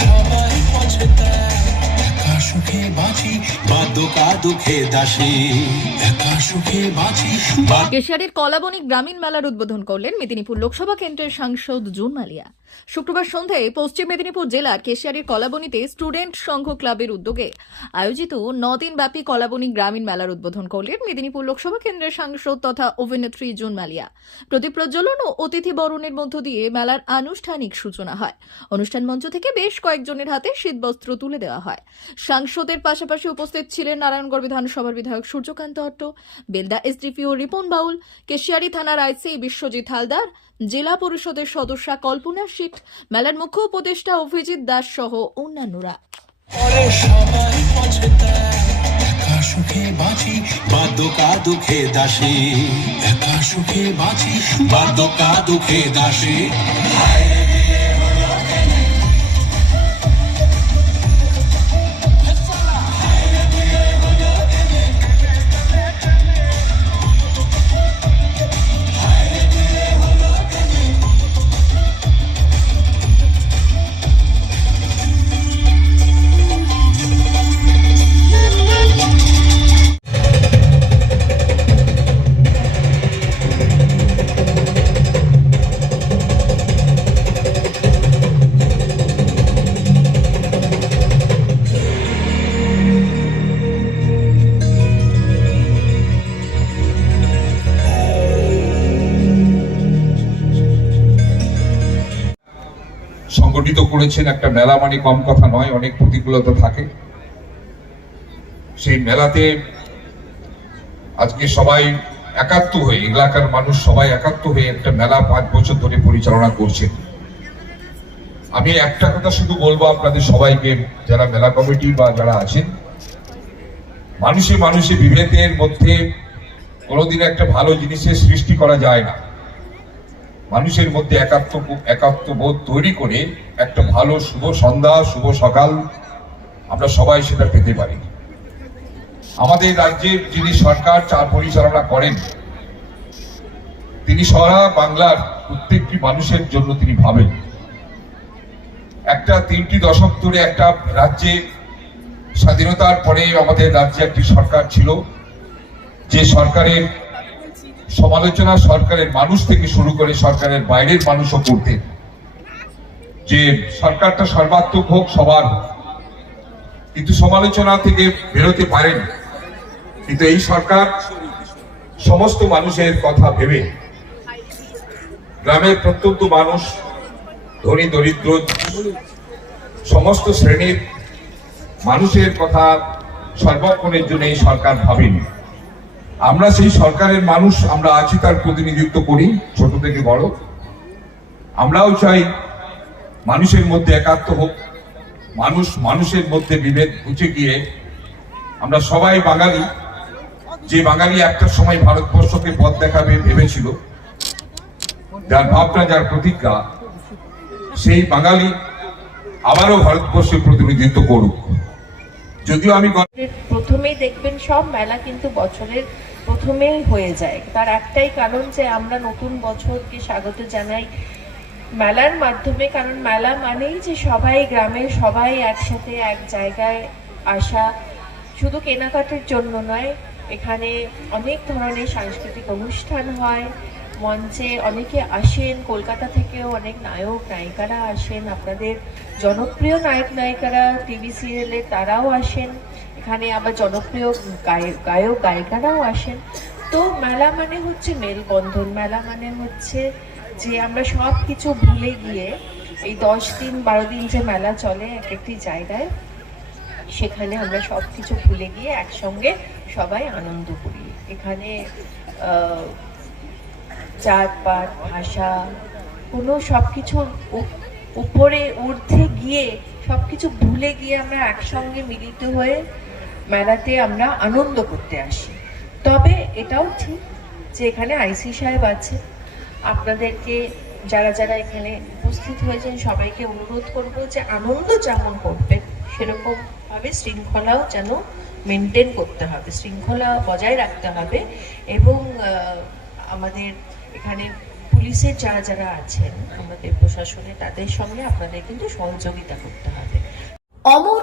সবাই একা সুখে বাঁচি বাদকা দুঃখে দাসী। একা সুখে বাঁচি কেশিয়ারের কলাবনী গ্রামীণ মেলার উদ্বোধন করলেন মেদিনীপুর লোকসভা কেন্দ্রের সাংসদ জুন মালিয়া। শুক্রবার সন্ধ্যায় পশ্চিম মেদিনীপুর জেলার কেশিয়ারের কলাবনীতে স্টুডেন্ট সংঘ ক্লাবের উদ্যোগে আয়োজিত নদিন ব্যাপী কলাবনী গ্রামীণ মেলার উদ্বোধন করলেন মেদিনীপুর লোকসভা কেন্দ্রের সাংসদ তথা অভিনেত্রী জুন মালিয়া। প্রদীপ প্রজ্বলন ও অতিথি বরণের মধ্য দিয়ে মেলার আনুষ্ঠানিক সূচনা হয়। অনুষ্ঠান মঞ্চ থেকে বেশ কয়েকজনের হাতে শীতবস্ত্র তুলে দেওয়া হয়। সাংসদের পাশাপাশি উপস্থিত ছিলেন নারায়ণগড় বিধানসভার বিধায়ক সূর্যকান্ত অট্ট, বেলদা এসডিপিও রিপন বাউল, কেশিয়ারি থানার আইসি বিশ্বজিৎ হালদার জেলা পরিষদের সদস্যা কল্পনা শীত মেলার মুখ্য উপদেষ্টা অভিজিৎ দাস সহ অন্যান্যরা। সুখে বাঁচি বাদ্যকা দুঃখে দাসী। একা সুখে বাঁচি বাদ্যকা দুঃখে দাসী। সংগঠিত করেছেন একটা মেলা মানে কম কথা নয়, অনেক প্রতিকূলতা থাকে। সেই মেলাতে আজকে সবাই একাত্ম হয়ে, এলাকার মানুষ সবাই একাত্ম হয়ে একটা মেলা পাঁচ বছর ধরে পরিচালনা করছেন। আমি একটা কথা শুধু বলব আপনাদের সবাইকে, যারা মেলা কমিটি বা যারা আছেন, মানুষে মানুষে বিভেদের মধ্যে কোনোদিন একটা ভালো জিনিসের সৃষ্টি করা যায় না। মানুষের মধ্যে একাত্ম একাত্ম বোধ তৈরি করে একটা ভালো শুভ সন্ধ্যা, শুভ সকাল আমরা সবাই সেটা পেতে পারি। আমাদের রাজ্যের যিনি সরকার চার পরিচালনা করেন, তিনি সারা বাংলার প্রত্যেকটি মানুষের জন্য তিনি ভাবেন। একটা তিনটি দশক ধরে একটা রাজ্যে স্বাধীনতার পরে আমাদের রাজ্যে একটি সরকার ছিল, যে সরকারের সমালোচনা সরকারের মানুষ থেকে শুরু করে সরকারের বাইরের মানুষও করতেন যে সরকারটা সর্বাত্মক হোক, সবার কিন্তু সমালোচনা থেকে বেরোতে পারেন। কিন্তু এই সরকার সমস্ত মানুষের কথা ভেবে, গ্রামের প্রত্যন্ত মানুষ, ধনী, দরিদ্র, সমস্ত শ্রেণির মানুষের কথা সর্বক্ষণের জন্য এই সরকার ভাবেনি। আমরা সেই সরকারের মানুষ, আমরা আছি তার প্রতিনিধিত্ব করি, ছোট থেকে বড়। আমরাও চাই মানুষের মধ্যে একাত্ম হোক, মানুষ মানুষের মধ্যে বিভেদ ঘুচে গিয়ে আমরা সবাই বাঙালি। যে বাঙালি একটা সময় ভারতবর্ষকে পথ দেখাবে ভেবেছিল, যার ভাবনা, যার প্রতিজ্ঞা, সেই বাঙালি আবারও ভারতবর্ষের প্রতিনিধিত্ব করুক। যদিও আমি প্রথমেই দেখবেন সব মেলা কিন্তু বছরের প্রথমেই হয়ে যায়। তার একটাই কারণ যে আমরা নতুন বছরকে স্বাগত জানাই মেলার মাধ্যমে, কারণ মেলা মানেই যে সবাই গ্রামের সবাই একসাথে এক জায়গায় আসা শুধু কেনাকাটার জন্য নয়, এখানে অনেক ধরনের সাংস্কৃতিক অনুষ্ঠান হয়। মঞ্চে অনেকে আসেন, কলকাতা থেকেও অনেক নায়ক, নায়িকারা আসেন। আপনাদের জনপ্রিয় নায়ক, নায়িকারা, টিভি সিরিয়ালে তারাও আসেন। এখানে আবার জনপ্রিয় গায়ক গায়ক, গায়িকারাও আসেন। তো মেলা মানে হচ্ছে মেলবন্ধন। মেলা মানে হচ্ছে যে আমরা সব কিছু ভুলে গিয়ে এই দশ দিন, বারো দিন যে মেলা চলে এক একটি জায়গায়, সেখানে আমরা সব কিছু ভুলে গিয়ে একসঙ্গে সবাই আনন্দ করি। এখানে জাতপাত, ভাষা, কোনো সব কিছু উপরে, ঊর্ধ্বে গিয়ে সব কিছু ভুলে গিয়ে আমরা একসঙ্গে মিলিত হয়ে মেলাতে আমরা আনন্দ করতে আসি। তবে এটাও ঠিক যে এখানে আইসি সাহেব আছে। আপনাদেরকে যারা যারা এখানে উপস্থিত হয়েছেন, সবাইকে অনুরোধ করব যে আনন্দ যেমন করবেন সেরকম ভাবে শৃঙ্খলাও যেন মেনটেন করতে হবে, শৃঙ্খলা বজায় রাখতে হবে এবং আমাদের এখানে পুলিশের যারা যারা আছেন, আমাদের প্রশাসনে তাদের সঙ্গে আপনাদের কিন্তু সহযোগিতা করতে হবে। অমর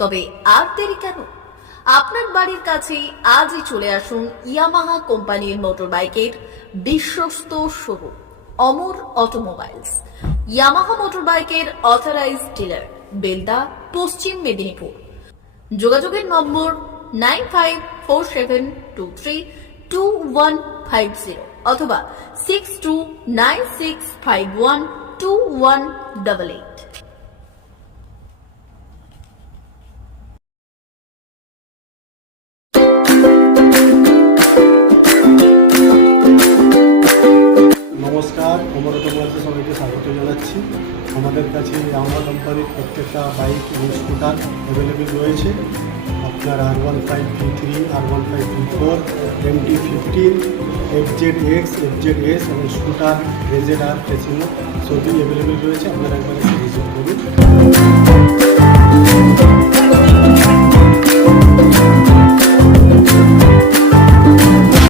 তবে আর দেরি কেন? আপনার বাড়ির কাছেই আজই চলে আসুন ইয়ামাহা কোম্পানির মোটরবাইকের বিশ্বস্ত শোরুম, অমর অটোমোবাইলস। ইয়ামাহা মোটরবাইকের অথরাইজড ডিলার, বেলদা, পশ্চিম মেদিনীপুর। যোগাযোগের number nine five four seven two three two one five zero অথবা six two nine six five one two one double eight. আমাদের কাছে আমার কোম্পানির প্রত্যেকটা বাইক এবং স্কুটার অ্যাভেলেবেল রয়েছে। আপনার R one five three three R one five three four M T fifteen F Z X F Z S এবং scooter রেজেড আর casino সবই অ্যাভেলেবেল রয়েছে। আপনারা একবার ভিজিট করুন।